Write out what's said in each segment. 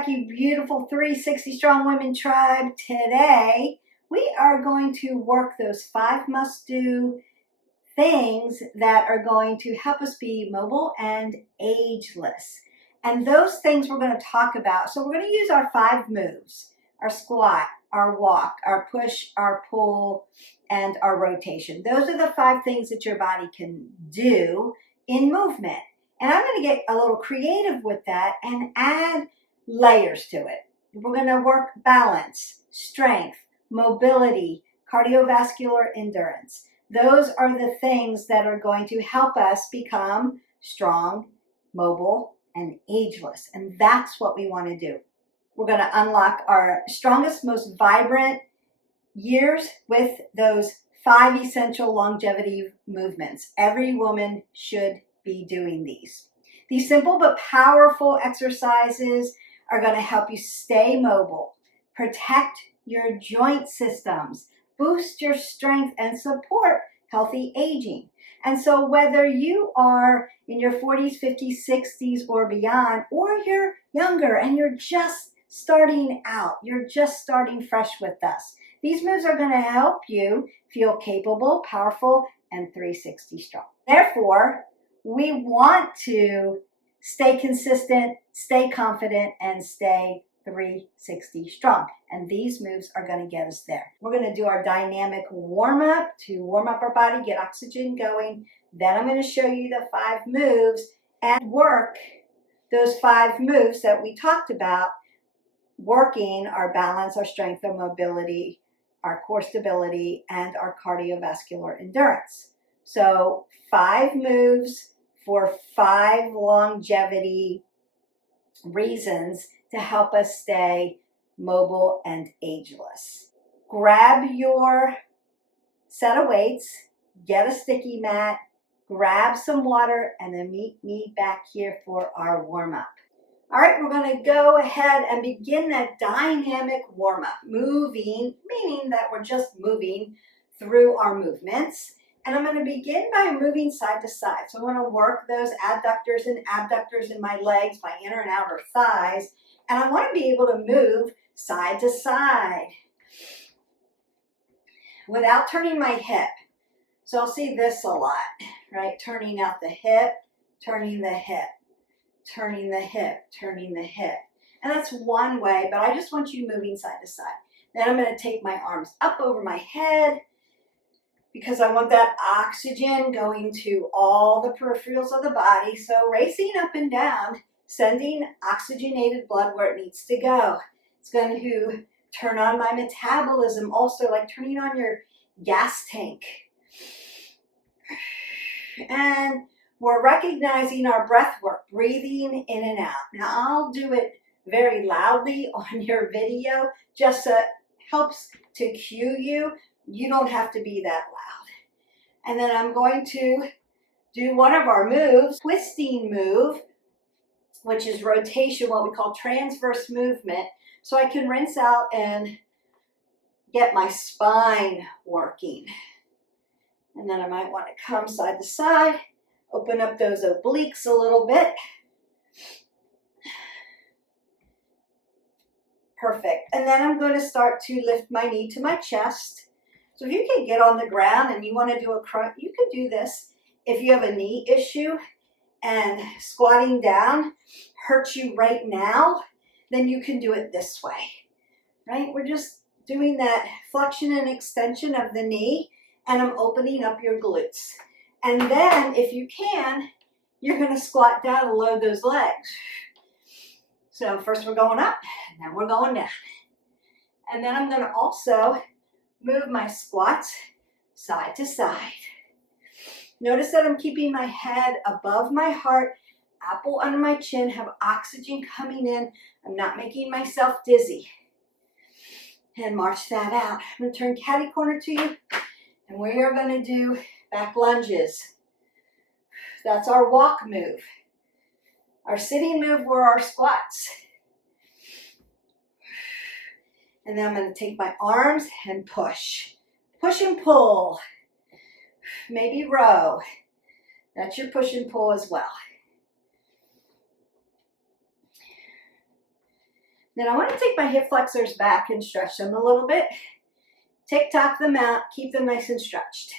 back, you beautiful 360 Strong Women tribe. Today, we are going to work those 5 must-do things that are going to help us be mobile and ageless. And those things we're going to talk about. So we're going to use our 5 moves: our squat, our walk, our push, our pull, and our rotation. Those are the 5 things that your body can do in movement. And I'm going to get a little creative with that and add layers to it. We're going to work balance, strength, mobility, cardiovascular endurance. Those are the things that are going to help us become strong, mobile, and ageless. And that's what we want to do. We're going to unlock our strongest, most vibrant years with those 5 essential longevity movements. Every woman should be doing these. These simple but powerful exercises are going to help you stay mobile, protect your joint systems, boost your strength, and support healthy aging. And so whether you are in your 40s, 50s, 60s, or beyond, or you're younger and you're just starting out, you're just starting fresh with us, these moves are going to help you feel capable, powerful, and 360 strong. Therefore, we want to stay consistent, stay confident, and stay 360 strong. And these moves are going to get us there. We're going to do our dynamic warm-up to warm up our body, get oxygen going. Then I'm going to show you the 5 moves and work those 5 moves that we talked about, working our balance, our strength, our mobility, our core stability, and our cardiovascular endurance. So 5 moves for 5 longevity reasons to help us stay mobile and ageless. Grab your set of weights, get a sticky mat, grab some water, and then meet me back here for our warm-up. All right, we're going to go ahead and begin that dynamic warm-up. Moving, meaning that we're just moving through our movements. And I'm going to begin by moving side to side. So I want to work those adductors and abductors in my legs, my inner and outer thighs. And I want to be able to move side to side without turning my hip. So I'll see this a lot, right? Turning out the hip, turning the hip, turning the hip, turning the hip. And that's one way, but I just want you moving side to side. Then I'm going to take my arms up over my head, because I want that oxygen going to all the peripherals of the body. So racing up and down, sending oxygenated blood where it needs to go. It's going to turn on my metabolism, also like turning on your gas tank. And we're recognizing our breath work, breathing in and out. Now I'll do it very loudly on your video, just so it helps to cue you. You don't have to be that loud. And then I'm going to do one of our moves, twisting move, which is rotation, what we call transverse movement. So I can rinse out and get my spine working. And then I might want to come side to side, open up those obliques a little bit. Perfect. And then I'm going to start to lift my knee to my chest. So if you can get on the ground and you want to do a crunch, you can do this. If you have a knee issue and squatting down hurts you right now, then you can do it this way, right? We're just doing that flexion and extension of the knee, and I'm opening up your glutes. And then if you can, you're going to squat down and load those legs. So first we're going up, and then we're going down. And then I'm going to also move my squats side to side. Notice that I'm keeping my head above my heart, apple under my chin, have oxygen coming in. I'm not making myself dizzy. And march that out. I'm going to turn catty corner to you, and we are going to do back lunges. That's our walk move. Our sitting move were our squats. And then I'm going to take my arms and push. Push and pull. Maybe row. That's your push and pull as well. Then I want to take my hip flexors back and stretch them a little bit. Tick-tock them out, keep them nice and stretched.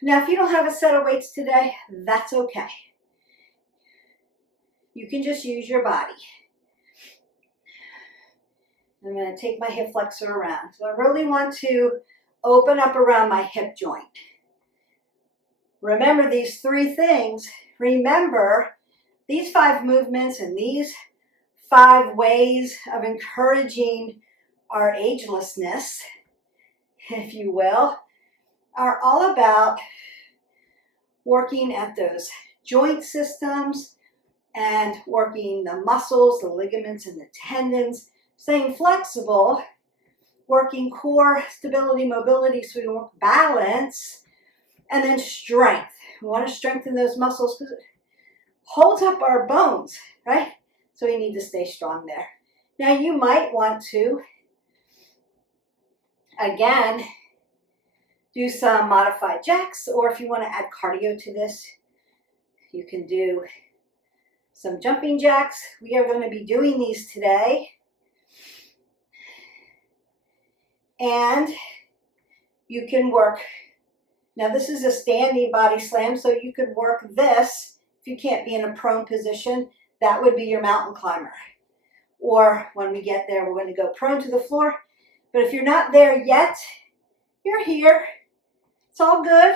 Now, if you don't have a set of weights today, that's okay. You can just use your body. I'm going to take my hip flexor around. So I really want to open up around my hip joint. Remember these 3 things. Remember these 5 movements and these 5 ways of encouraging our agelessness, if you will, are all about working at those joint systems and working the muscles, the ligaments, and the tendons, staying flexible, working core stability, mobility, so we can work balance, and then strength. We want to strengthen those muscles because it holds up our bones, right? So we need to stay strong there. Now you might want to, again, do some modified jacks, or if you want to add cardio to this, you can do some jumping jacks. We are going to be doing these today. And you can work, now this is a standing body slam, so you could work this. If you can't be in a prone position, that would be your mountain climber. Or when we get there, we're going to go prone to the floor. But if you're not there yet, you're here. It's all good.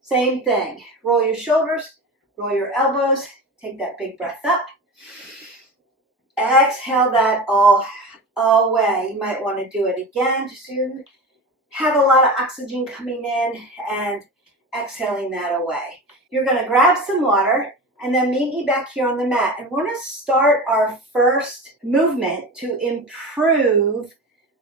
Same thing. Roll your shoulders, roll your elbows, take that big breath up. Exhale that all away. You might want to do it again just to have a lot of oxygen coming in and exhaling that away. You're going to grab some water and then meet me back here on the mat. And we're going to start our first movement to improve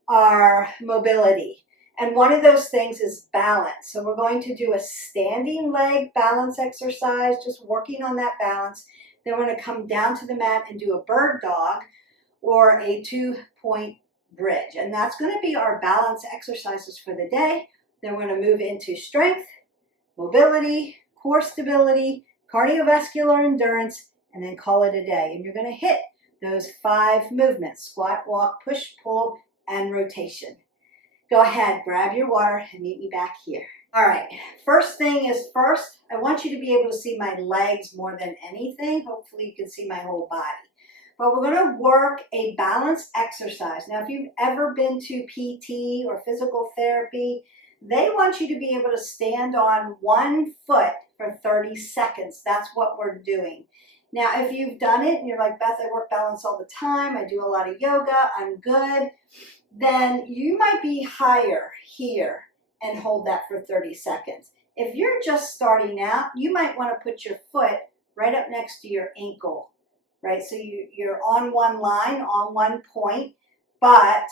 our mobility. And one of those things is balance. So we're going to do a standing leg balance exercise, just working on that balance. Then we're going to come down to the mat and do a bird dog or a 2-point bridge. And that's going to be our balance exercises for the day. Then we're going to move into strength, mobility, core stability, cardiovascular endurance, and then call it a day. And you're going to hit those 5 movements: squat, walk, push, pull, and rotation. Go ahead, grab your water and meet me back here. All right, first thing is first, I want you to be able to see my legs more than anything. Hopefully you can see my whole body. But we're going to work a balance exercise. Now, if you've ever been to PT or physical therapy, they want you to be able to stand on one foot for 30 seconds. That's what we're doing. Now, if you've done it and you're like, Beth, I work balance all the time, I do a lot of yoga, I'm good, then you might be higher here and hold that for 30 seconds. If you're just starting out, you might want to put your foot right up next to your ankle, right? So you're on one line, on one point, but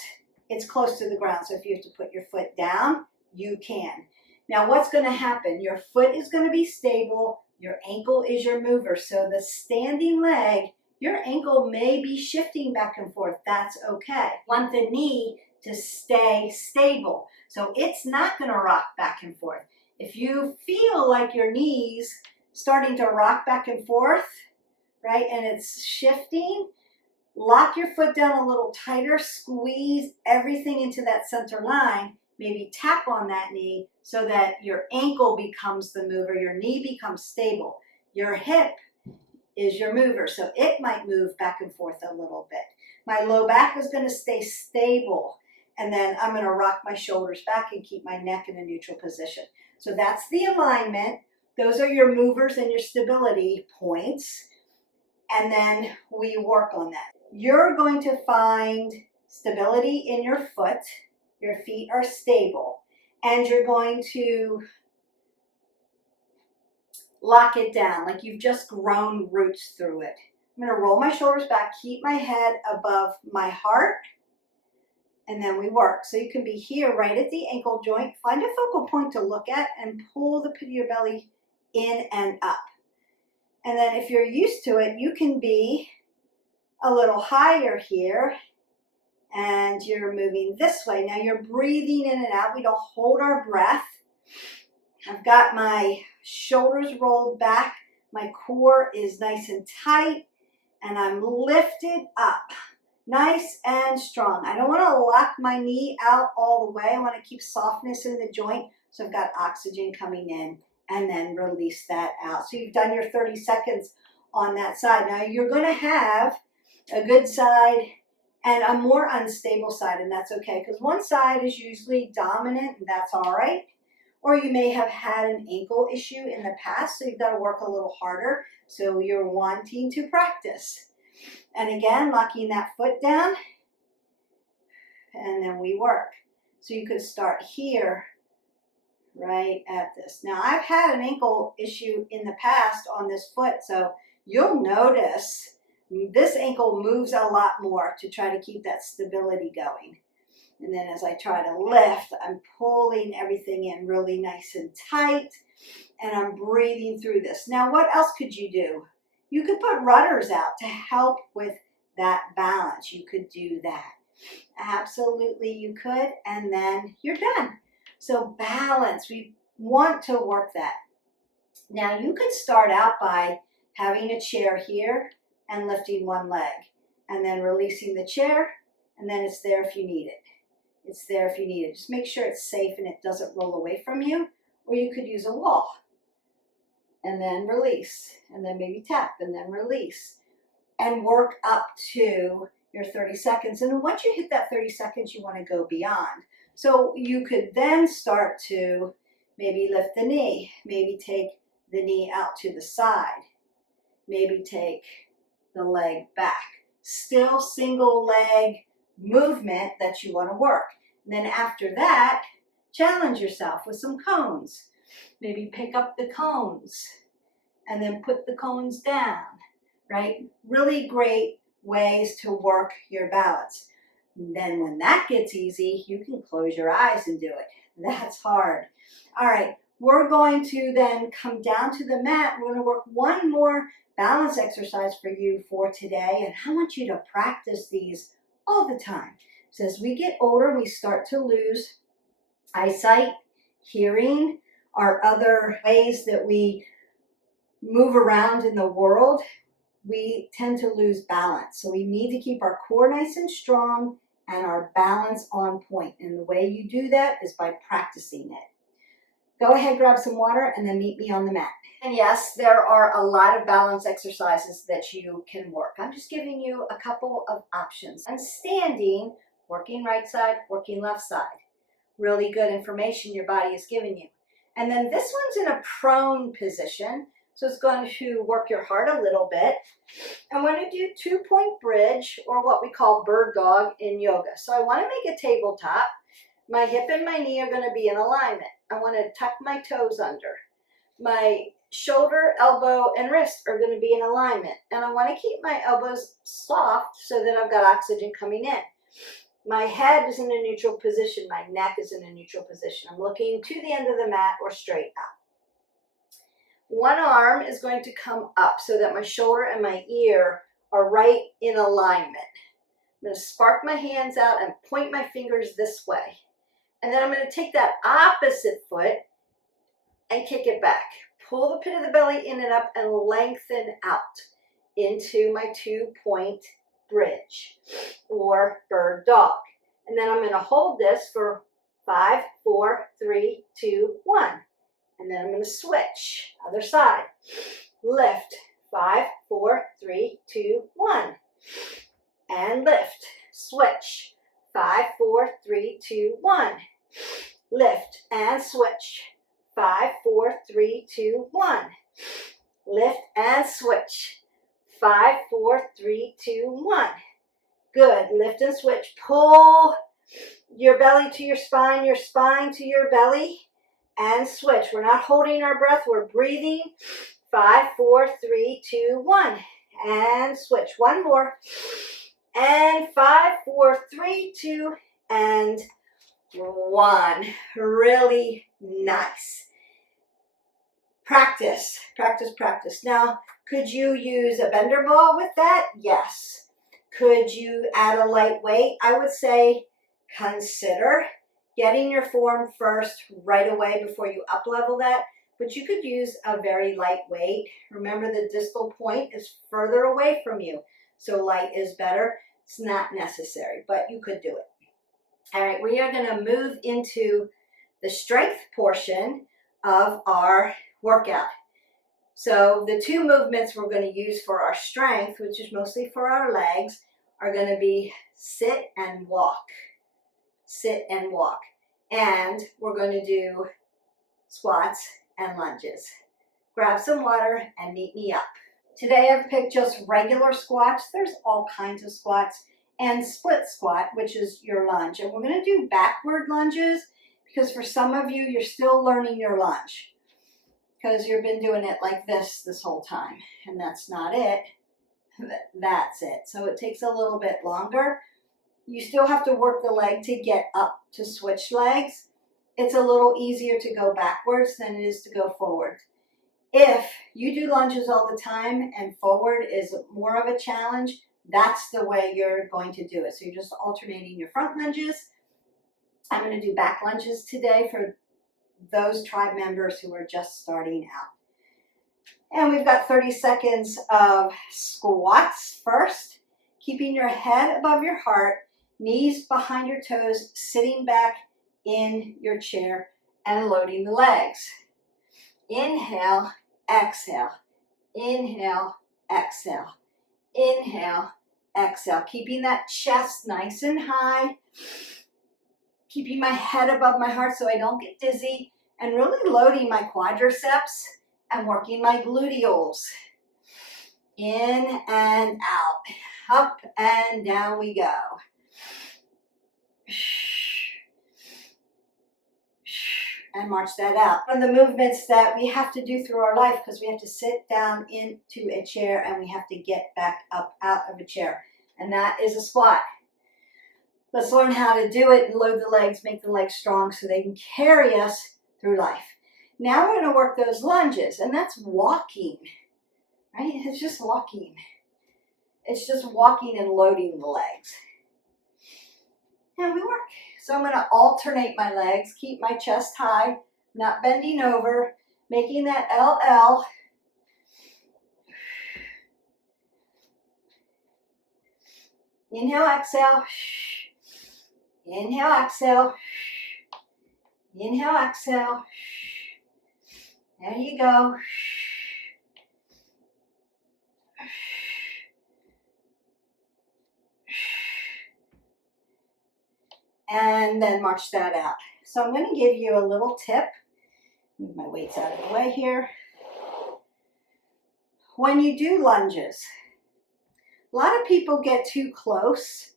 it's close to the ground. So if you have to put your foot down, you can. Now what's going to happen? Your foot is going to be stable. Your ankle is your mover. So the standing leg, your ankle may be shifting back and forth. That's okay. Want the knee to stay stable. So it's not going to rock back and forth. If you feel like your knee's starting to rock back and forth, right, and it's shifting, lock your foot down a little tighter, squeeze everything into that center line, maybe tap on that knee so that your ankle becomes the mover, your knee becomes stable. Your hip is your mover, so it might move back and forth a little bit. My low back is going to stay stable, and then I'm going to rock my shoulders back and keep my neck in a neutral position. So that's the alignment. Those are your movers and your stability points, and then we work on that. You're going to find stability in your foot. Your feet are stable, and you're going to lock it down like you've just grown roots through it. I'm going to roll my shoulders back, keep my head above my heart, and then we work. So you can be here right at the ankle joint. Find a focal point to look at and pull the pit of your belly in and up. And then if you're used to it, you can be a little higher here, and you're moving this way. Now you're breathing in and out. We don't hold our breath. I've got my shoulders rolled back, My core is nice and tight, and I'm lifted up, nice and strong. I don't want to lock my knee out all the way. I want to keep softness in the joint, so I've got oxygen coming in, and then release that out. So you've done your 30 seconds on that side. Now you're going to have a good side and a more unstable side, and that's okay, because one side is usually dominant, and that's all right. Or you may have had an ankle issue in the past, so you've got to work a little harder, so you're wanting to practice. And again, locking that foot down, and then we work. So you could start here, right at this. Now, I've had an ankle issue in the past on this foot, so you'll notice this ankle moves a lot more to try to keep that stability going. And then as I try to lift, I'm pulling everything in really nice and tight, and I'm breathing through this. Now, what else could you do? You could put rudders out to help with that balance. You could do that. Absolutely, you could, and then you're done. So balance, we want to work that. Now, you could start out by having a chair here and lifting one leg, and then releasing the chair, and then it's there if you need it. It's there if you need it. Just make sure it's safe and it doesn't roll away from you, or you could use a wall. And then release, and then maybe tap, and then release. And work up to your 30 seconds. And once you hit that 30 seconds, you want to go beyond. So you could then start to maybe lift the knee, maybe take the knee out to the side, maybe take the leg back. Still single leg movement that you want to work. And then after that, challenge yourself with some cones. Maybe pick up the cones and then put the cones down, right? Really great ways to work your balance. And then when that gets easy, you can close your eyes and do it. That's hard. All right, we're going to then come down to the mat. We're going to work one more balance exercise for you for today, and I want you to practice these all the time. So as we get older, we start to lose eyesight, hearing, our other ways that we move around in the world. We tend to lose balance. So we need to keep our core nice and strong and our balance on point. And the way you do that is by practicing it. Go ahead, grab some water, and then meet me on the mat. And yes, there are a lot of balance exercises that you can work. I'm just giving you a couple of options. I'm standing, working right side, working left side. Really good information your body is giving you. And then this one's in a prone position, so it's going to work your heart a little bit. I'm going to do 2-point bridge, or what we call bird dog in yoga. So I want to make a tabletop. My hip and my knee are going to be in alignment. I want to tuck my toes under. My shoulder, elbow, and wrist are going to be in alignment. And I want to keep my elbows soft so that I've got oxygen coming in. My head is in a neutral position. My neck is in a neutral position. I'm looking to the end of the mat or straight up. One arm is going to come up so that my shoulder and my ear are right in alignment. I'm going to spark my hands out and point my fingers this way. And then I'm going to take that opposite foot and kick it back. Pull the pit of the belly in and up and lengthen out into my 2-point bridge or bird dog. And then I'm going to hold this for 5, 4, 3, 2, 1. And then I'm going to switch. Other side. Lift. 5, 4, 3, 2, 1. And lift. Switch. 5, 4, 3, 2, 1. Lift and switch. 5, 4, 3, 2, 1. Lift and switch. 5, 4, 3, 2, 1. Good. Lift and switch. Pull your belly to your spine to your belly, and switch. We're not holding our breath. We're breathing. 5, 4, 3, 2, 1. And switch. One more. And 5, 4, 3, 2, and 1. Really nice. Practice, practice, practice. Now, could you use a bender ball with that? Yes. Could you add a light weight? I would say consider getting your form first right away before you up level that. but you could use a very light weight. Remember, the distal point is further away from you, so light is better. It's not necessary, but you could do it. All right, we are going to move into the strength portion of our workout. So the two movements we're going to use for our strength, which is mostly for our legs, are going to be sit and walk. Sit and walk. And we're going to do squats and lunges. Grab some water and meet me up. Today I've picked just regular squats. There's all kinds of squats. And split squat, which is your lunge. And we're going to do backward lunges because for some of you, you're still learning your lunge because you've been doing it like this whole time. And that's not it. That's it. So it takes a little bit longer. You still have to work the leg to get up to switch legs. It's a little easier to go backwards than it is to go forward. If you do lunges all the time and forward is more of a challenge, that's the way you're going to do it. So you're just alternating your front lunges. I'm going to do back lunges today for those tribe members who are just starting out. And we've got 30 seconds of squats first, keeping your head above your heart, knees behind your toes, sitting back in your chair and loading the legs. Inhale, exhale, inhale, exhale, inhale, exhale. Keeping that chest nice and high, keeping my head above my heart so I don't get dizzy, and really loading my quadriceps and working my gluteals. In and out, up and down we go. And march that out. One of the movements that we have to do through our life because we have to sit down into a chair and we have to get back up out of a chair. And that is a squat. Let's learn how to do it and load the legs, make the legs strong so they can carry us through life. Now we're going to work those lunges, and that's walking, right? It's just walking. It's just walking and loading the legs. And we work. So I'm going to alternate my legs, keep my chest high, not bending over, making that LL. Inhale, exhale. Inhale, exhale. Inhale, exhale. There you go. And then march that out. So I'm going to give you a little tip. Move my weights out of the way here. When you do lunges, a lot of people get too close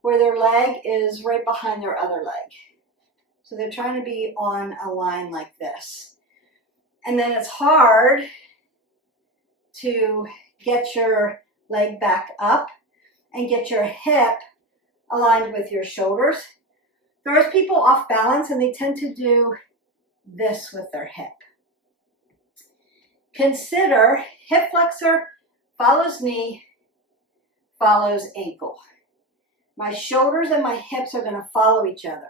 where their leg is right behind their other leg. So they're trying to be on a line like this. And then it's hard to get your leg back up and get your hip aligned with your shoulders. There's people off balance and they tend to do this with their hip. Consider hip flexor follows knee, follows ankle. My shoulders and my hips are going to follow each other.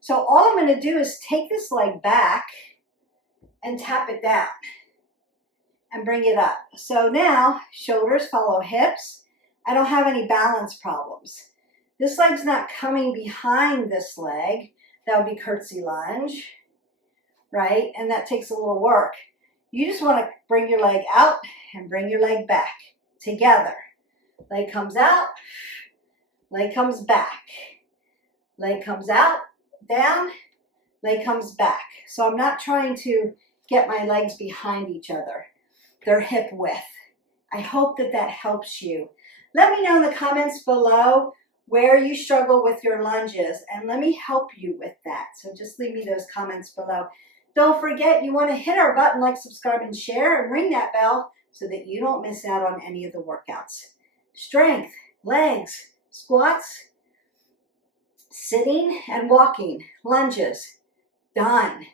So all I'm going to do is take this leg back and tap it down and bring it up. So now shoulders follow hips. I don't have any balance problems. This leg's not coming behind this leg. That would be curtsy lunge, right? And that takes a little work. You just want to bring your leg out and bring your leg back together. Leg comes out, leg comes back. Leg comes out, down, leg comes back. So I'm not trying to get my legs behind each other. They're hip width. I hope that that helps you. Let me know in the comments below where you struggle with your lunges, and let me help you with that. So just leave me those comments below. Don't forget, you want to hit our button, like, subscribe, and share, and ring that bell so that you don't miss out on any of the workouts. Strength, legs, squats, sitting and walking, lunges, done.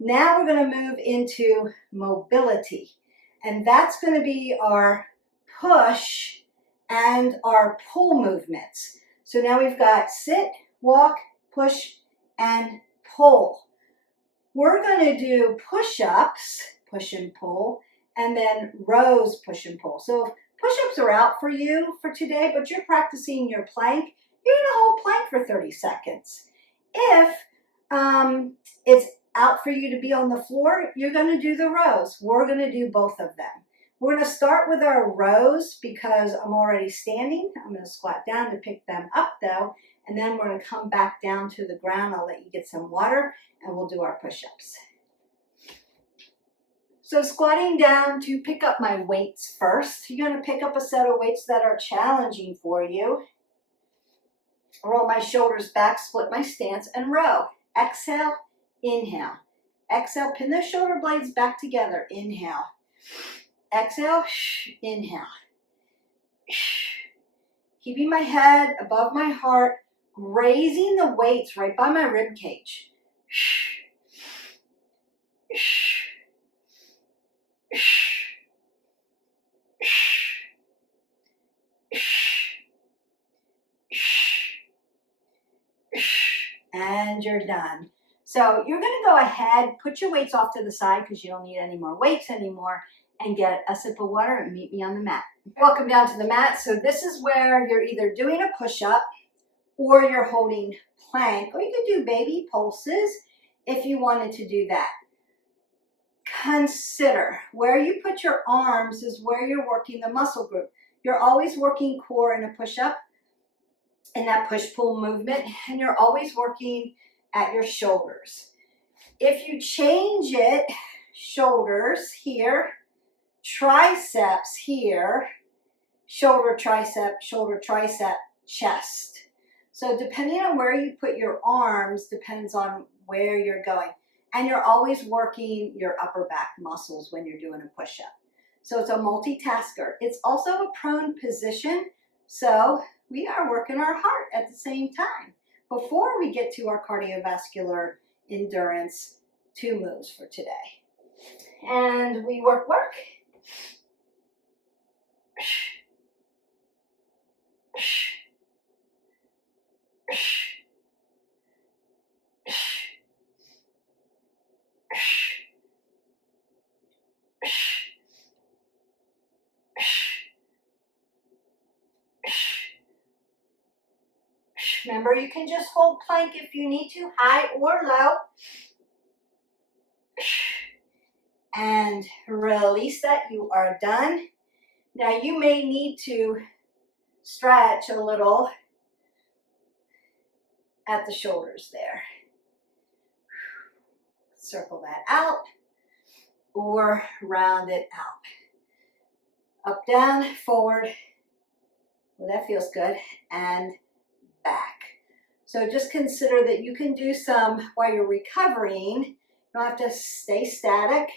Now we're going to move into mobility, and that's going to be our push and our pull movements. So now we've got sit, walk, push, and pull. we're going to do push-ups, push and pull, and then rows, push and pull. So if push-ups are out for you for today, but you're practicing your plank, you're going to hold plank for 30 seconds. If it's out for you to be on the floor, you're going to do the rows. We're going to do both of them. We're going to start with our rows because I'm already standing. I'm going to squat down to pick them up though, and then we're going to come back down to the ground. I'll let you get some water and we'll do our push-ups. So squatting down to pick up my weights first. You're going to pick up a set of weights that are challenging for you. Roll my shoulders back, split my stance, and row. Exhale, inhale. Exhale, pin the shoulder blades back together. Inhale. Exhale, inhale. Keeping my head above my heart, raising the weights right by my rib cage. And you're done. So you're going to go ahead, put your weights off to the side because you don't need any more weights anymore, and get a sip of water and meet me on the mat. Welcome down to the mat. So this is where you're either doing a push-up or you're holding plank, or you could do baby pulses if you wanted to do that. Consider where you put your arms is where you're working the muscle group. You're always working core in a push-up in that push-pull movement, and you're always working at your shoulders. If you change it, shoulders here, triceps here, shoulder, tricep, chest. So depending on where you put your arms depends on where you're going. And you're always working your upper back muscles when you're doing a push-up. So it's a multitasker. It's also a prone position, so we are working our heart at the same time. Before we get to our cardiovascular endurance, 2 moves for today. And we work. Remember, you can just hold plank if you need to, high or low. And release that. You are done. Now you may need to stretch a little at the shoulders there. Circle that out or round it out. Up, down, forward. Well, that feels good. And back. So just consider that you can do some, while you're recovering, you don't have to stay static.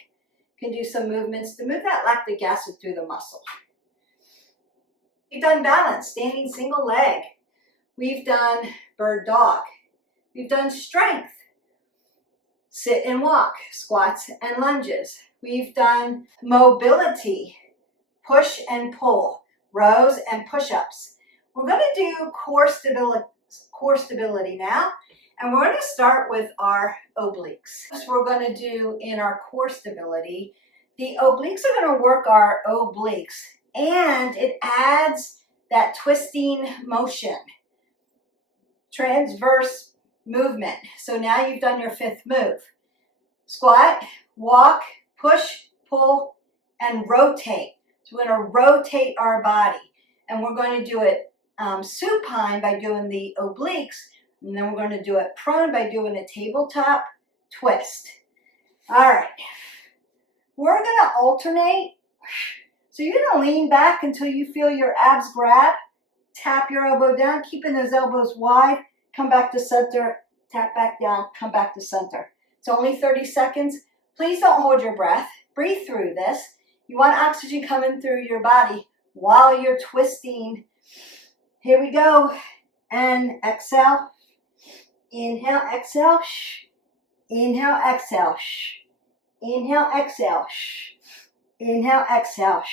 You can do some movements to move that lactic acid through the muscle. We've done balance, standing single leg. We've done bird dog. We've done strength, sit and walk, squats and lunges. We've done mobility, push and pull, rows and push-ups. We're going to do core stability now, and we're going to start with our obliques. First, we're going to do in our core stability, the obliques are going to work our obliques, and it adds that twisting motion, transverse movement. So now you've done your 5th move. Squat, walk, push, pull, and rotate. So we're going to rotate our body, and we're going to do it supine by doing the obliques, and then we're going to do it prone by doing a tabletop twist. All right, we're going to alternate. So you're going to lean back until you feel your abs grab, tap your elbow down, keeping those elbows wide, come back to center, tap back down, come back to center. It's only 30 seconds. Please don't hold your breath. Breathe through this. You want oxygen coming through your body while you're twisting. Here we go. And exhale. Inhale, exhale. Inhale, exhale. Inhale, exhale. Inhale, exhale.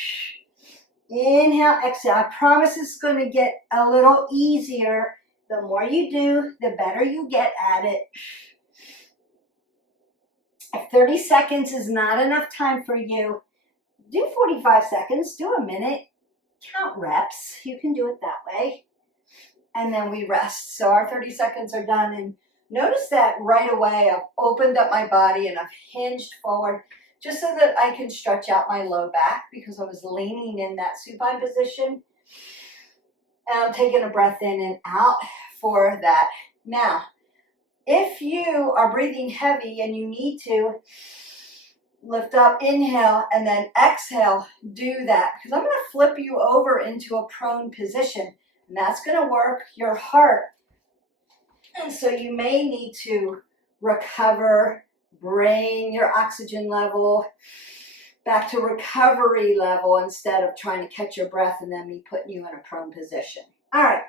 Inhale, exhale. I promise it's going to get a little easier. The more you do, the better you get at it. If 30 seconds is not enough time for you, do 45 seconds, do a minute, count reps. You can do it that way. And then we rest. So our 30 seconds are done. And notice that right away I've opened up my body and I've hinged forward just so that I can stretch out my low back because I was leaning in that supine position. And I'm taking a breath in and out for that. Now, if you are breathing heavy and you need to lift up, inhale, and then exhale, do that. Because I'm going to flip you over into a prone position. And that's going to work your heart. And so you may need to recover, bring your oxygen level back to recovery level instead of trying to catch your breath and then me putting you in a prone position. All right.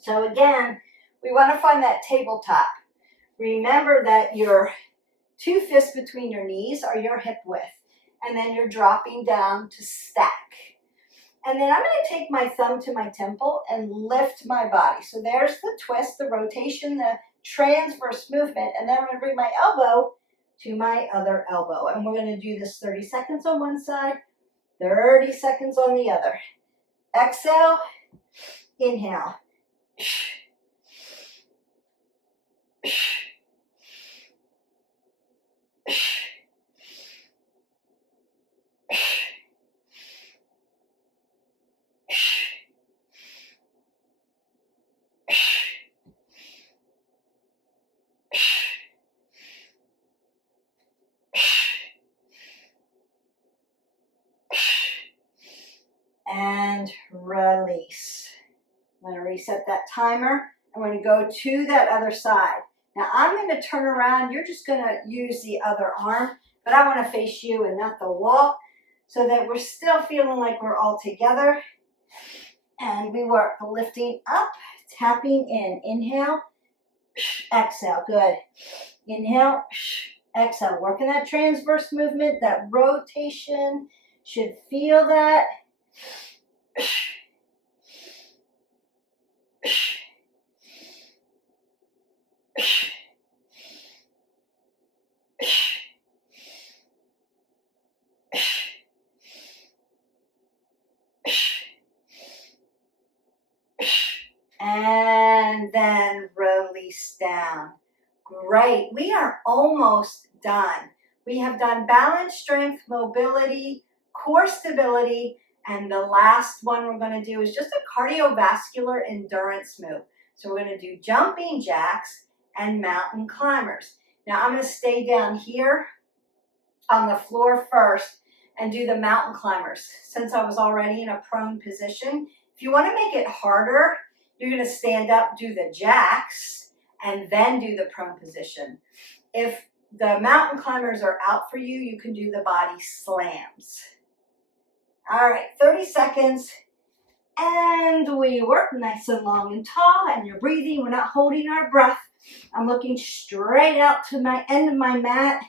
So again, we want to find that tabletop. Remember that your 2 fists between your knees are your hip width. And then you're dropping down to stack. And then I'm going to take my thumb to my temple and lift my body. So there's the twist, the rotation, the transverse movement. And then I'm going to bring my elbow to my other elbow. And we're going to do this 30 seconds on one side, 30 seconds on the other. Exhale, inhale. And release. I'm going to reset that timer. I'm going to go to that other side. Now I'm going to turn around. You're just going to use the other arm, but I want to face you and not the wall so that we're still feeling like we're all together. And we work lifting up, tapping in. Inhale, exhale. Good. Inhale, exhale. Working that transverse movement, that rotation. Should feel that. And then release down. Great. We are almost done. We have done balance, strength, mobility, core stability, and the last one we're going to do is just a cardiovascular endurance move. So we're going to do jumping jacks and mountain climbers. Now I'm going to stay down here on the floor first and do the mountain climbers since I was already in a prone position. If you want to make it harder, you're going to stand up, do the jacks, and then do the prone position. If the mountain climbers are out for you, you can do the body slams. All right, 30 seconds, and we work nice and long and tall, and you're breathing. We're not holding our breath. I'm looking straight out to my end of my mat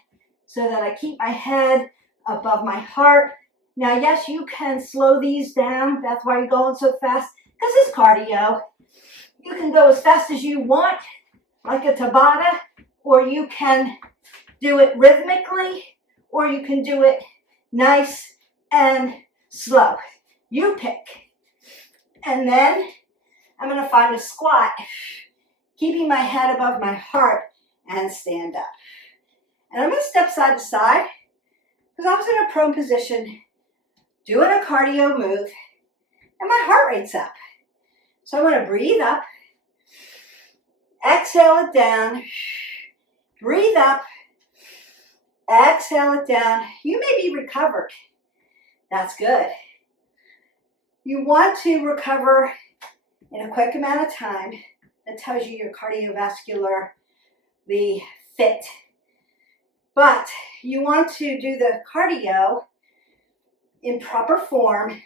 so that I keep my head above my heart. Now, yes, you can slow these down. That's why you're going so fast, because it's cardio. You can go as fast as you want, like a Tabata, or you can do it rhythmically, or you can do it nice and slow. You pick. And then I'm going to find a squat, keeping my head above my heart, and stand up. And I'm going to step side to side, because I was in a prone position, doing a cardio move, and my heart rate's up. So I'm going to breathe up, exhale it down, breathe up, exhale it down. You may be recovered. That's good. You want to recover in a quick amount of time. That tells you you're cardiovascularly fit. But you want to do the cardio in proper form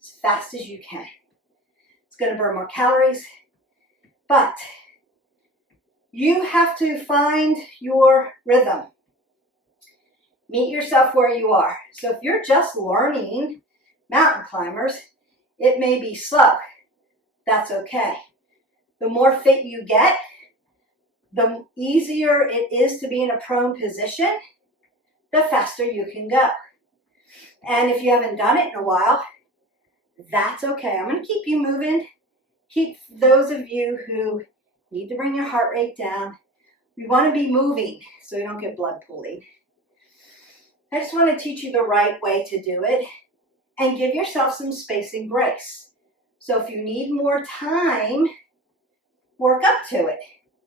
as fast as you can. It's going to burn more calories, but you have to find your rhythm. Meet yourself where you are. So if you're just learning mountain climbers, it may be slow. That's okay. The more fit you get, The easier it is to be in a prone position, the faster you can go. And if you haven't done it in a while, that's okay. I'm going to keep you moving. Keep those of you who need to bring your heart rate down. We want to be moving so you don't get blood pooling. I just want to teach you the right way to do it and give yourself some space and grace. So if you need more time, work up to it.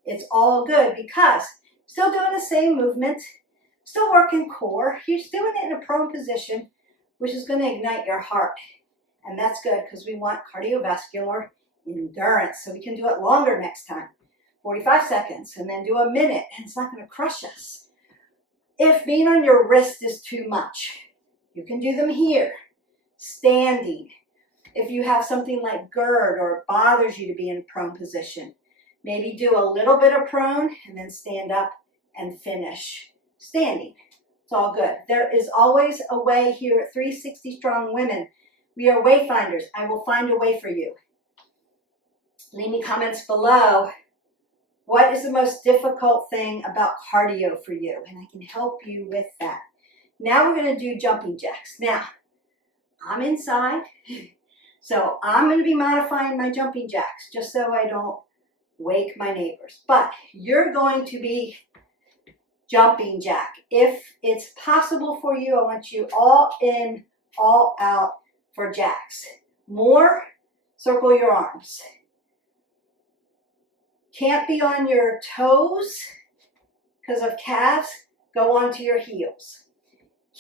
It's all good because still doing the same movement, still working core. You're doing it in a prone position, which is going to ignite your heart. And that's good because we want cardiovascular endurance. So we can do it longer next time, 45 seconds, and then do a minute, and it's not going to crush us. If being on your wrist is too much, you can do them here, standing. If you have something like GERD or it bothers you to be in a prone position, maybe do a little bit of prone and then stand up and finish standing. It's all good. There is always a way here at 360 Strong Women. We are wayfinders. I will find a way for you. Leave me comments below. What is the most difficult thing about cardio for you? And I can help you with that. Now we're going to do jumping jacks. Now, I'm inside, so I'm going to be modifying my jumping jacks just so I don't wake my neighbors. But you're going to be jumping jack. If it's possible for you, I want you all in, all out for jacks. More, circle your arms. Can't be on your toes because of calves, go onto your heels.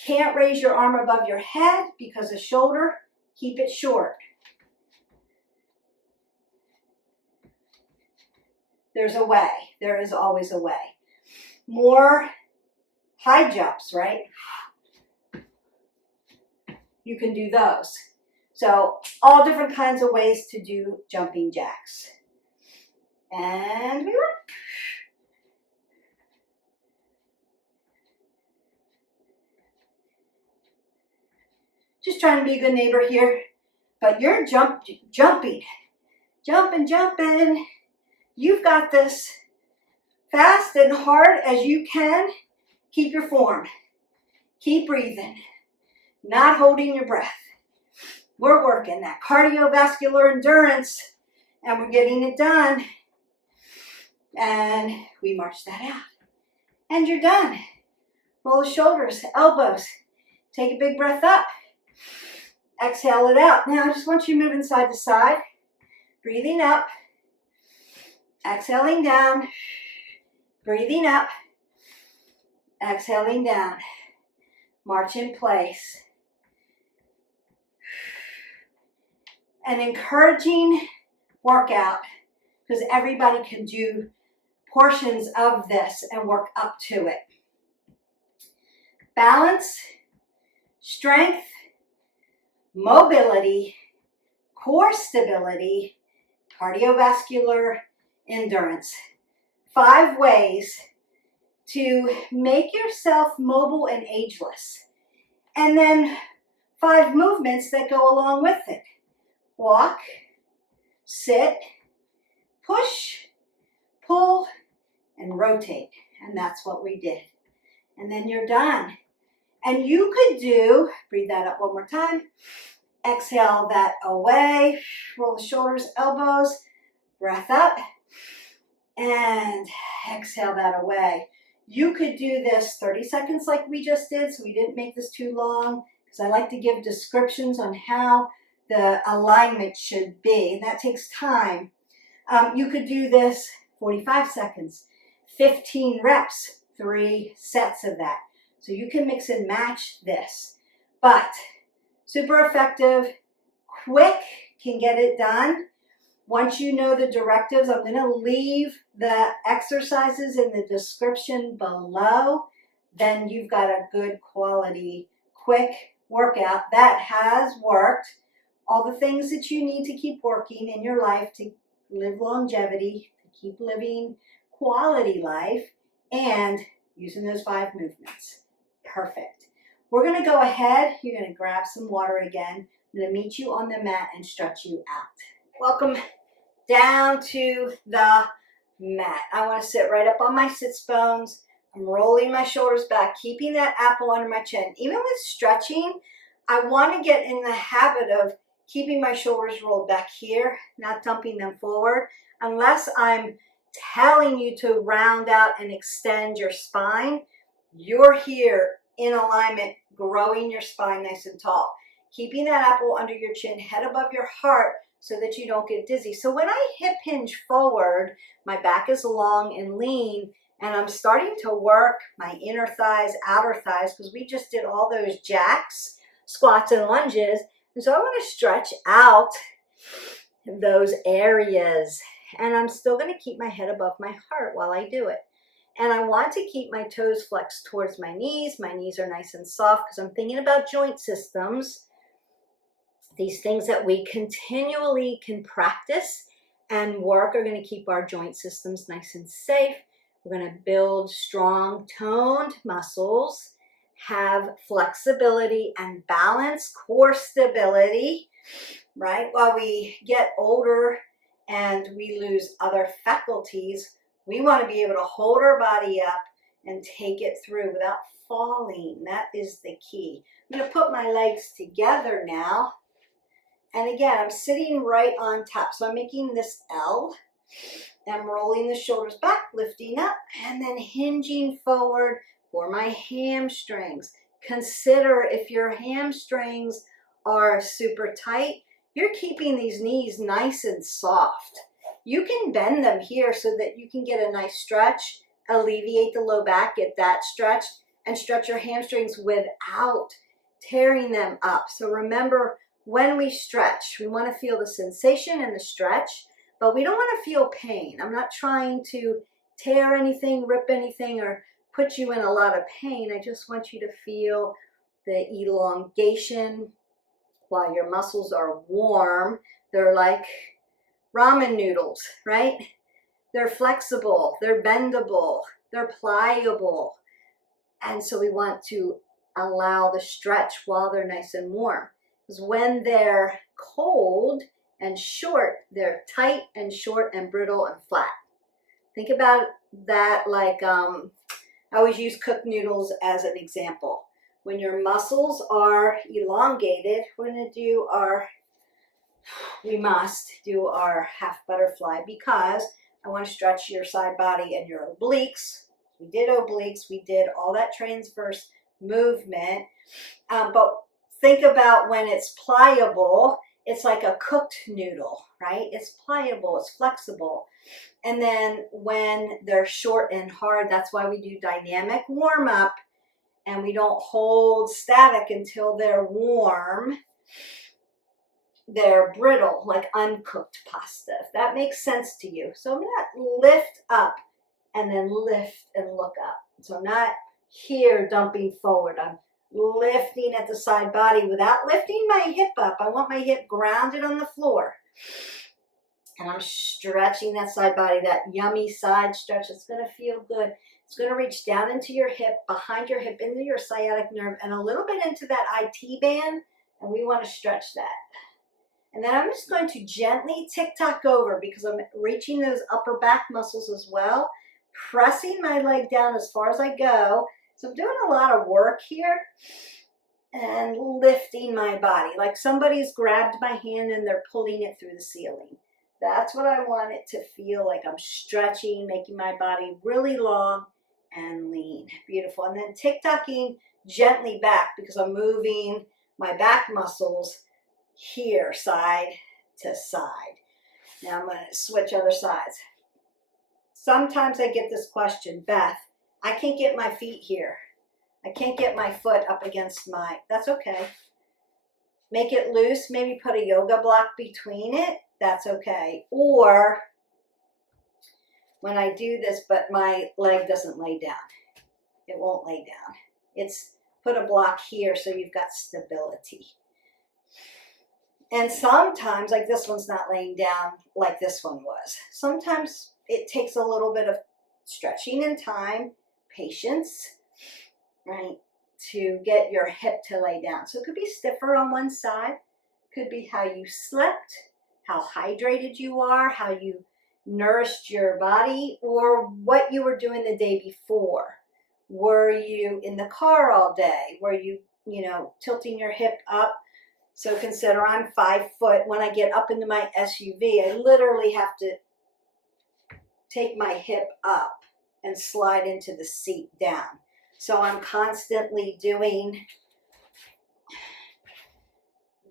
Can't raise your arm above your head because of shoulder, keep it short. There's a way, there is always a way. More high jumps, right? You can do those. So all different kinds of ways to do jumping jacks. And we work. Just trying to be a good neighbor here. But you're jumping. Jumping. You've got this. Fast and hard as you can. Keep your form. Keep breathing. Not holding your breath. We're working that cardiovascular endurance. And we're getting it done. And we march that out. And you're done. Roll the shoulders, elbows. Take a big breath up. Exhale it out. Now I just want you moving side to side. Breathing up. Exhaling down. Breathing up. Exhaling down. March in place. An encouraging workout because everybody can do portions of this and work up to it. Balance, strength, mobility, core stability, cardiovascular endurance. 5 ways to make yourself mobile and ageless. And then 5 movements that go along with it. Walk, sit, push, pull, and rotate. And that's what we did. And then you're done. And you could do, breathe that up one more time. Exhale that away. Roll the shoulders, elbows. Breath up. And exhale that away. You could do this 30 seconds like we just did, so we didn't make this too long, because I like to give descriptions on how the alignment should be, and that takes time. You could do this 45 seconds, 15 reps, 3 sets of that. So you can mix and match this, but super effective, quick, can get it done. Once you know the directives, I'm going to leave the exercises in the description below. Then you've got a good quality, quick workout that has worked. All the things that you need to keep working in your life to live longevity, to keep living quality life, and using those 5 movements. Perfect. We're going to go ahead. You're going to grab some water again. I'm going to meet you on the mat and stretch you out. Welcome down to the mat. I want to sit right up on my sits bones. I'm rolling my shoulders back, keeping that apple under my chin. Even with stretching, I want to get in the habit of keeping my shoulders rolled back here, not dumping them forward, unless I'm telling you to round out and extend your spine. You're here in alignment, growing your spine nice and tall. Keeping that apple under your chin, head above your heart, so that you don't get dizzy. So when I hip hinge forward, my back is long and lean, and I'm starting to work my inner thighs, outer thighs, because we just did all those jacks, squats, and lunges. And so I want to stretch out those areas. And I'm still going to keep my head above my heart while I do it. And I want to keep my toes flexed towards my knees. My knees are nice and soft because I'm thinking about joint systems. These things that we continually can practice and work are going to keep our joint systems nice and safe. We're going to build strong, toned muscles, have flexibility and balance, core stability, right? While we get older and we lose other faculties, we want to be able to hold our body up and take it through without falling. That is the key. I'm going to put my legs together now. And again, I'm sitting right on top. So I'm making this L. I'm rolling the shoulders back, lifting up, and then hinging forward for my hamstrings. Consider if your hamstrings are super tight, you're keeping these knees nice and soft. You can bend them here so that you can get a nice stretch, alleviate the low back, get that stretch, and stretch your hamstrings without tearing them up. So remember, when we stretch, we want to feel the sensation and the stretch, but we don't want to feel pain. I'm not trying to tear anything, rip anything, or put you in a lot of pain. I just want you to feel the elongation while your muscles are warm. They're like ramen noodles, right? They're flexible, they're bendable, they're pliable. And so we want to allow the stretch while they're nice and warm. Because when they're cold and short, they're tight and short and brittle and flat. Think about that like, I always use cooked noodles as an example. When your muscles are elongated, we must do our half butterfly because I want to stretch your side body and your obliques. We did obliques, we did all that transverse movement, but think about when it's pliable, it's like a cooked noodle, right? It's pliable, it's flexible. And then when they're short and hard, that's why we do dynamic warm up and we don't hold static until they're warm. They're brittle, like uncooked pasta, if that makes sense to you. So I'm gonna lift up and then lift and look up. So I'm not here dumping forward. I'm lifting at the side body without lifting my hip up. I want my hip grounded on the floor. And I'm stretching that side body, that yummy side stretch. It's going to feel good. It's going to reach down into your hip, behind your hip, into your sciatic nerve, and a little bit into that IT band. And we want to stretch that. And then I'm just going to gently tick-tock over because I'm reaching those upper back muscles as well, pressing my leg down as far as I go. So I'm doing a lot of work here and lifting my body like somebody's grabbed my hand and they're pulling it through the ceiling. That's what I want it to feel like. I'm stretching, making my body really long and lean. Beautiful. And then tick-tocking gently back because I'm moving my back muscles here, side to side. Now I'm going to switch other sides. Sometimes I get this question, Beth, I can't get my feet here. I can't get my foot up against that's okay. Make it loose, maybe put a yoga block between it. That's okay. Or when I do this, but my leg doesn't lay down. It won't lay down. It's put a block here so you've got stability. And sometimes, like this one's not laying down like this one was. Sometimes it takes a little bit of stretching and time, patience, right, to get your hip to lay down. So it could be stiffer on one side, could be how you slept, how hydrated you are, how you nourished your body or what you were doing the day before. Were you in the car all day? Were you, tilting your hip up? So consider I'm 5 foot. When I get up into my SUV, I literally have to take my hip up and slide into the seat down. So I'm constantly doing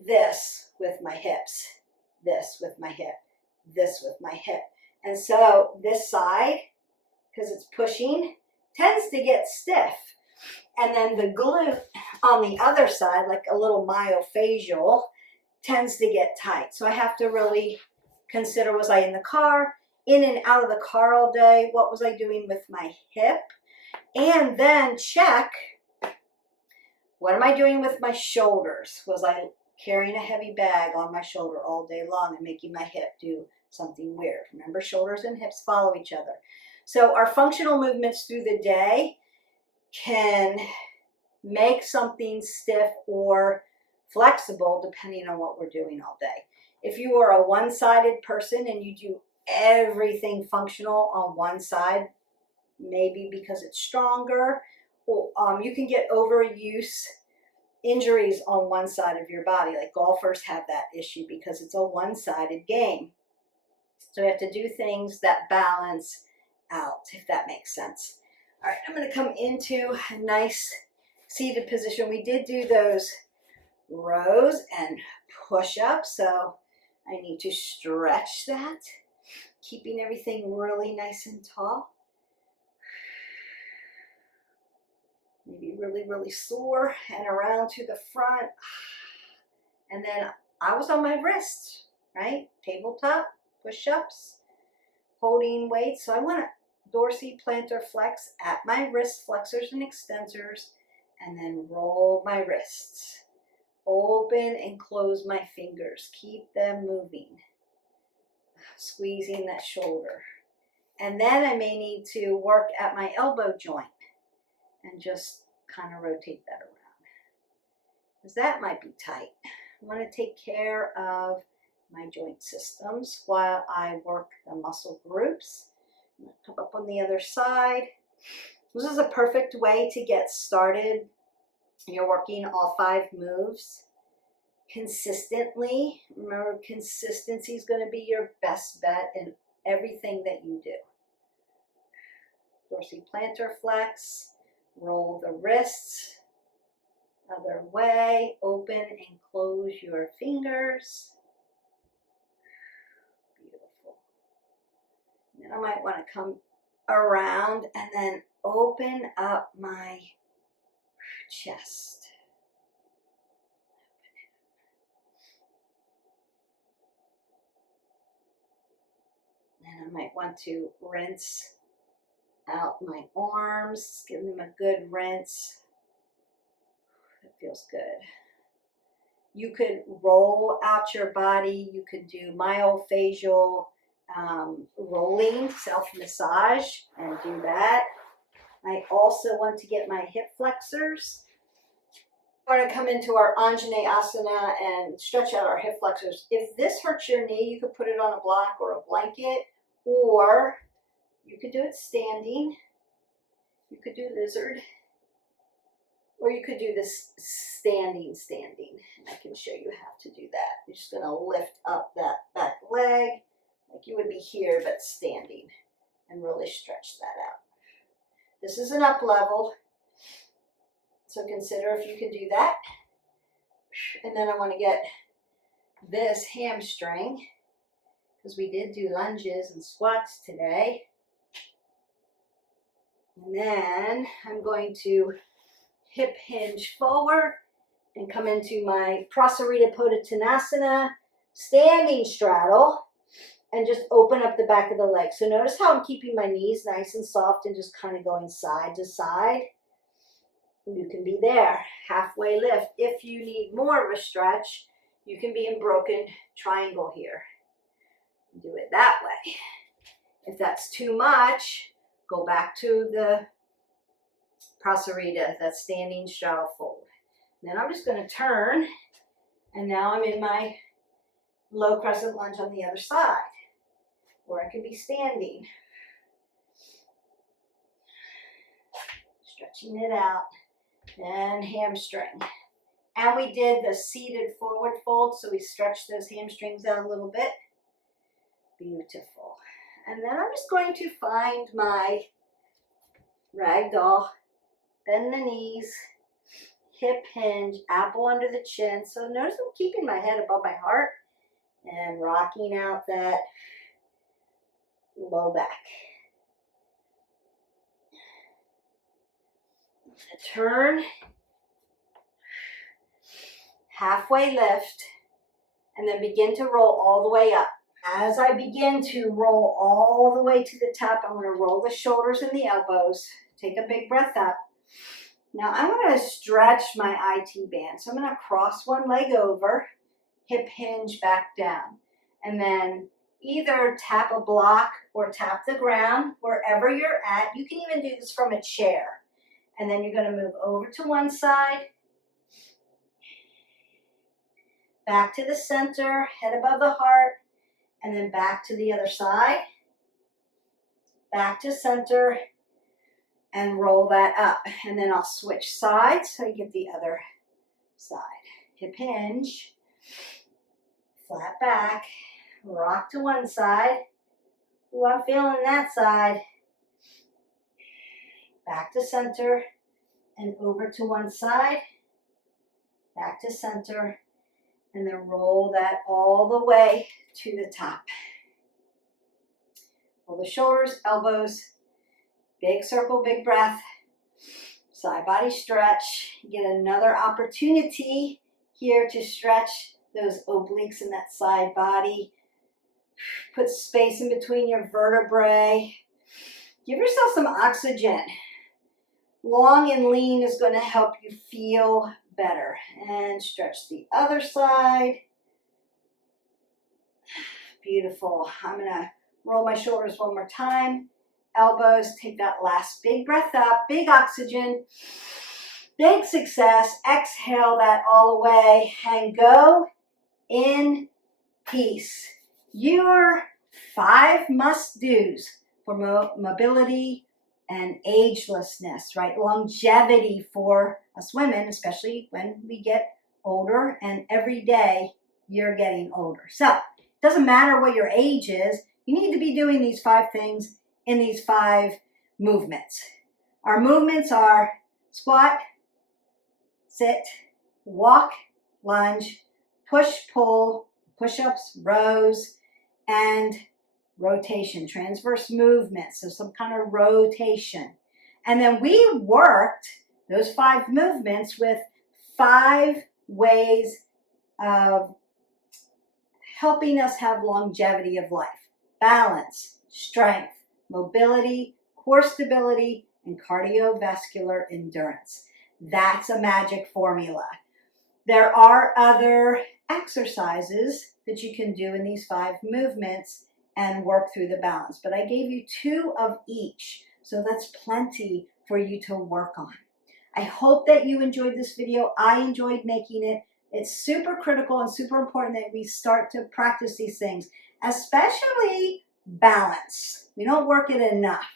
this with my hips, this with my hip, this with my hip. And so this side, because it's pushing, tends to get stiff. And then the glute on the other side, like a little myofascial, tends to get tight. So I have to really consider, was I in the car, in and out of the car all day? What was I doing with my hip? And then check, what am I doing with my shoulders? Was I carrying a heavy bag on my shoulder all day long and making my hip do something weird? Remember, shoulders and hips follow each other. So our functional movements through the day can make something stiff or flexible depending on what we're doing all day. If you are a one-sided person and you do everything functional on one side, maybe because it's stronger, or you can get overuse injuries on one side of your body. Like golfers have that issue because it's a one-sided game. So we have to do things that balance out, if that makes sense. All right, I'm going to come into a nice seated position. We did do those rows and push-ups, so I need to stretch that, keeping everything really nice and tall. Maybe really, really sore, and around to the front. And then I was on my wrist, right? Tabletop, push-ups, holding weights. So I want to dorsiplantar flex at my wrist flexors and extensors, and then roll my wrists. Open and close my fingers. Keep them moving. Squeezing that shoulder. And then I may need to work at my elbow joint and just kind of rotate that around, because that might be tight. I want to take care of my joint systems while I work the muscle groups. I'm going to come up on the other side. This is a perfect way to get started. You're working all 5 moves consistently. Remember, consistency is going to be your best bet in everything that you do. Dorsiplantar flex, roll the wrists, other way, open and close your fingers. Beautiful. Then I might want to come around and then open up my chest. And I might want to rinse out my arms, give them a good rinse. That feels good. You could roll out your body. You could do myofascial rolling, self-massage, and do that. I also want to get my hip flexors. We're going to come into our Anjaneyasana and stretch out our hip flexors. If this hurts your knee, you could put it on a block or a blanket, or you could do it standing. You could do lizard, or you could do this standing. And I can show you how to do that. You're just going to lift up that back leg like you would be here, but standing, and really stretch that out. This is an up level, so consider if you can do that. And then I want to get this hamstring, because we did do lunges and squats today. And then I'm going to hip hinge forward and come into my Prasarita Padottanasana, standing straddle, and just open up the back of the leg. So notice how I'm keeping my knees nice and soft and just kind of going side to side. You can be there, halfway lift. If you need more of a stretch, you can be in broken triangle here. Do it that way. If that's too much, go back to the Prasarita, that standing straddle fold. Then I'm just going to turn, and now I'm in my low crescent lunge on the other side. or I could be standing. Stretching it out, and hamstring. And we did the seated forward fold, so we stretched those hamstrings out a little bit. Beautiful. And then I'm just going to find my ragdoll, bend the knees, hip hinge, apple under the chin. So notice I'm keeping my head above my heart and rocking out that low back. Turn, halfway lift, and then begin to roll all the way up. As I begin to roll all the way to the top, I'm going to roll the shoulders and the elbows. Take a big breath up. Now I'm going to stretch my IT band. So I'm going to cross one leg over, hip hinge back down, and then either tap a block or tap the ground wherever you're at. You can even do this from a chair. And then you're going to move over to one side, back to the center, head above the heart, and then back to the other side, back to center, and roll that up. And then I'll switch sides so you get the other side. Hip hinge, flat back, rock to one side. Ooh, I'm feeling that side. Back to center and over to one side, back to center, and then roll that all the way to the top. Roll the shoulders, elbows, big circle, big breath, side body stretch. Get another opportunity here to stretch those obliques in that side body. Put space in between your vertebrae. Give yourself some oxygen. Long and lean is going to help you feel better. And stretch the other side. Beautiful. I'm going to roll my shoulders one more time. Elbows, take that last big breath up. Big oxygen. Big success. Exhale that all the way and go in peace. Your 5 must-dos for mobility and agelessness, right? Longevity for us women, especially when we get older, and every day you're getting older. So it doesn't matter what your age is, you need to be doing these 5 things in these 5 movements. Our movements are squat, sit, walk, lunge, push, pull, push-ups, rows, and rotation, transverse movement, so some kind of rotation. And then we worked those 5 movements with 5 ways of helping us have longevity of life. Balance, strength, mobility, core stability, and cardiovascular endurance. That's a magic formula. There are other exercises that you can do in these 5 movements and work through the balance. But I gave you 2 of each, so that's plenty for you to work on. I hope that you enjoyed this video. I enjoyed making it. It's super critical and super important that we start to practice these things, especially balance. We don't work it enough.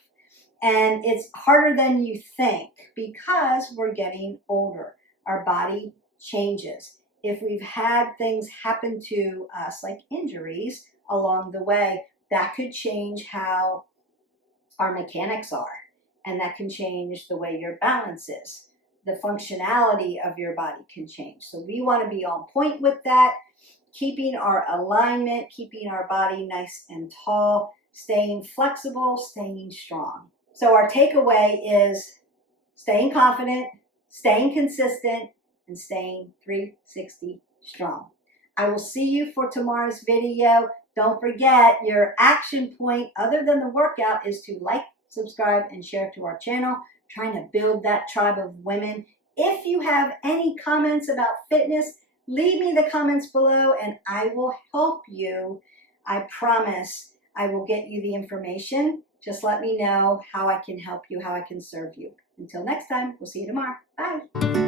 And it's harder than you think because we're getting older. Our body changes. If we've had things happen to us, like injuries along the way, that could change how our mechanics are. And that can change the way your balance is. The functionality of your body can change. So we want to be on point with that, keeping our alignment, keeping our body nice and tall, staying flexible, staying strong. So our takeaway is staying confident, staying consistent, and staying 360 strong. I will see you for tomorrow's video. Don't forget, your action point other than the workout is to like, subscribe, and share to our channel. Trying to build that tribe of women. If you have any comments about fitness, leave me the comments below and I will help you. I promise I will get you the information. Just let me know how I can help you, how I can serve you. Until next time, we'll see you tomorrow. Bye.